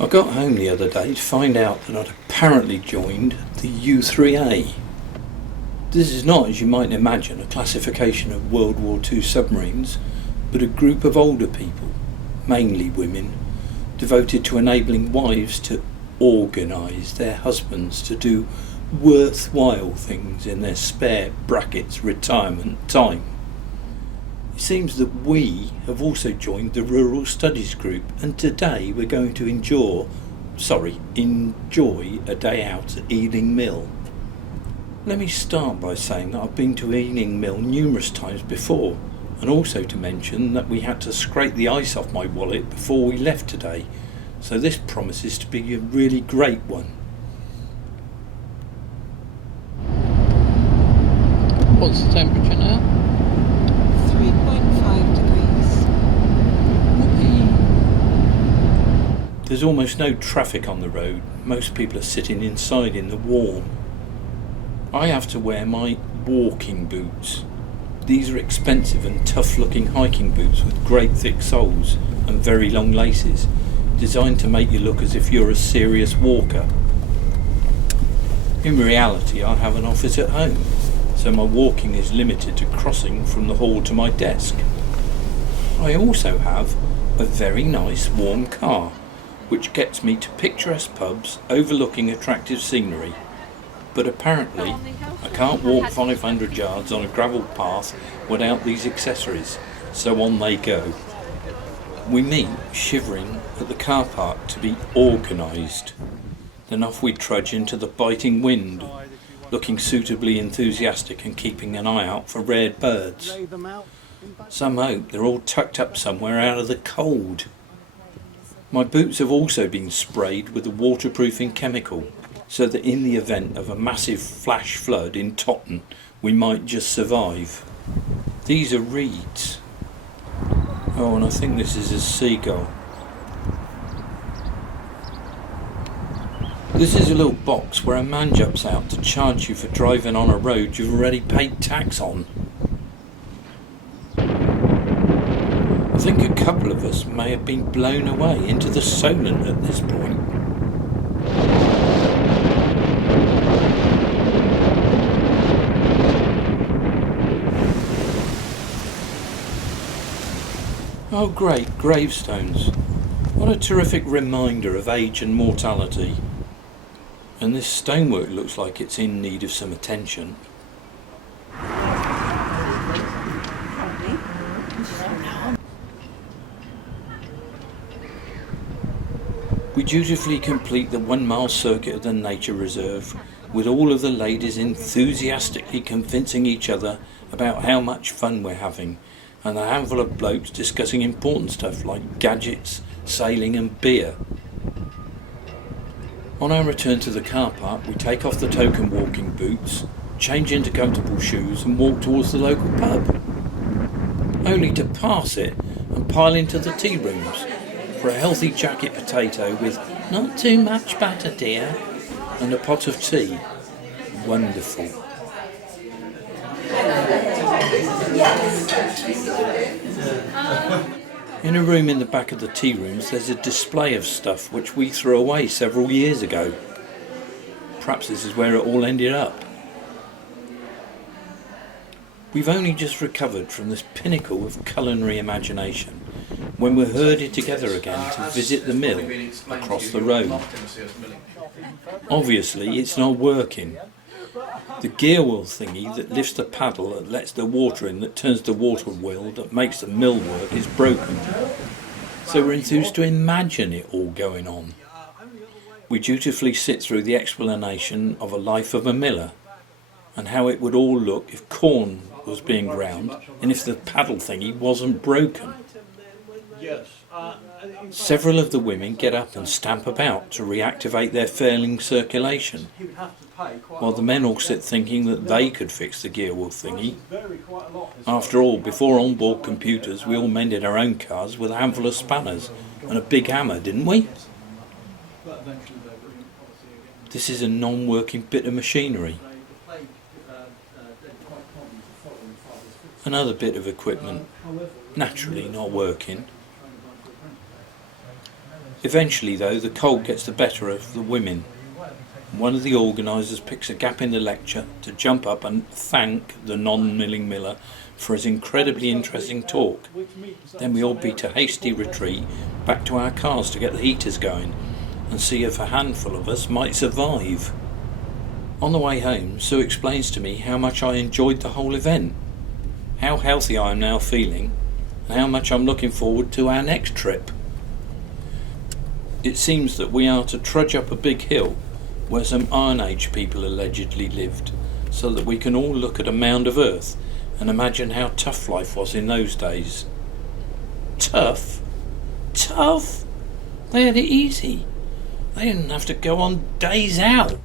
I got home the other day to find out that I'd apparently joined the U3A. This is not, as you might imagine, a classification of World War II submarines, but a group of older people, mainly women, devoted to enabling wives to organise their husbands to do worthwhile things in their spare (retirement) time. It seems that we have also joined the Rural Studies group, and today we're going to enjoy a day out at Eling Mill. Let me start by saying that I've been to Eling Mill numerous times before, and also to mention that we had to scrape the ice off my wallet before we left today, so this promises to be a really great one. What's the temperature now? 3.5 degrees. There's almost no traffic on the road. Most people are sitting inside in the warm. I have to wear my walking boots. These are expensive and tough looking hiking boots with great thick soles and very long laces, designed to make you look as if you're a serious walker. In reality, I have an office at home, so my walking is limited to crossing from the hall to my desk. I also have a very nice warm car, which gets me to picturesque pubs overlooking attractive scenery. But apparently, I can't walk 500 yards on a gravel path without these accessories, so on they go. We meet, shivering, at the car park to be organised. Then off we trudge into the biting wind, looking suitably enthusiastic and keeping an eye out for rare birds. Some hope they're all tucked up somewhere out of the cold. My boots have also been sprayed with a waterproofing chemical, so that in the event of a massive flash flood in Totten, we might just survive. These are reeds. Oh, and I think this is a seagull. This is a little box where a man jumps out to charge you for driving on a road you've already paid tax on. I think a couple of us may have been blown away into the Solent at this point. Oh great, gravestones. What a terrific reminder of age and mortality. And this stonework looks like it's in need of some attention. We dutifully complete the 1 mile circuit of the nature reserve, with all of the ladies enthusiastically convincing each other about how much fun we're having, and a handful of blokes discussing important stuff like gadgets, sailing and beer. On our return to the car park, we take off the token walking boots, change into comfortable shoes and walk towards the local pub, only to pass it and pile into the tea rooms for a healthy jacket potato with "not too much butter, dear," and a pot of tea. Wonderful. In a room in the back of the tea rooms there's a display of stuff which we threw away several years ago. Perhaps this is where it all ended up. We've only just recovered from this pinnacle of culinary imagination when we're herded together again to visit the mill across the road. Obviously it's not working. The gear wheel thingy that lifts the paddle that lets the water in, that turns the water wheel that makes the mill work, is broken. So we're enthused to imagine it all going on. We dutifully sit through the explanation of a life of a miller, and how it would all look if corn was being ground and if the paddle thingy wasn't broken. Several of the women get up and stamp about to reactivate their failing circulation, while the men all sit thinking that they could fix the gear wheel thingy. After all, before on-board computers we all mended our own cars with a handful of spanners and a big hammer, didn't we? This is a non-working bit of machinery. Another bit of equipment, naturally not working. Eventually though, the cold gets the better of the women. One of the organisers picks a gap in the lecture to jump up and thank the non-milling miller for his incredibly interesting talk. Then we all beat a hasty retreat back to our cars to get the heaters going and see if a handful of us might survive. On the way home, Sue explains to me how much I enjoyed the whole event, how healthy I am now feeling, and how much I'm looking forward to our next trip. It seems that we are to trudge up a big hill where some Iron Age people allegedly lived, so that we can all look at a mound of earth and imagine how tough life was in those days. Tough? Tough? They had it easy. They didn't have to go on days out.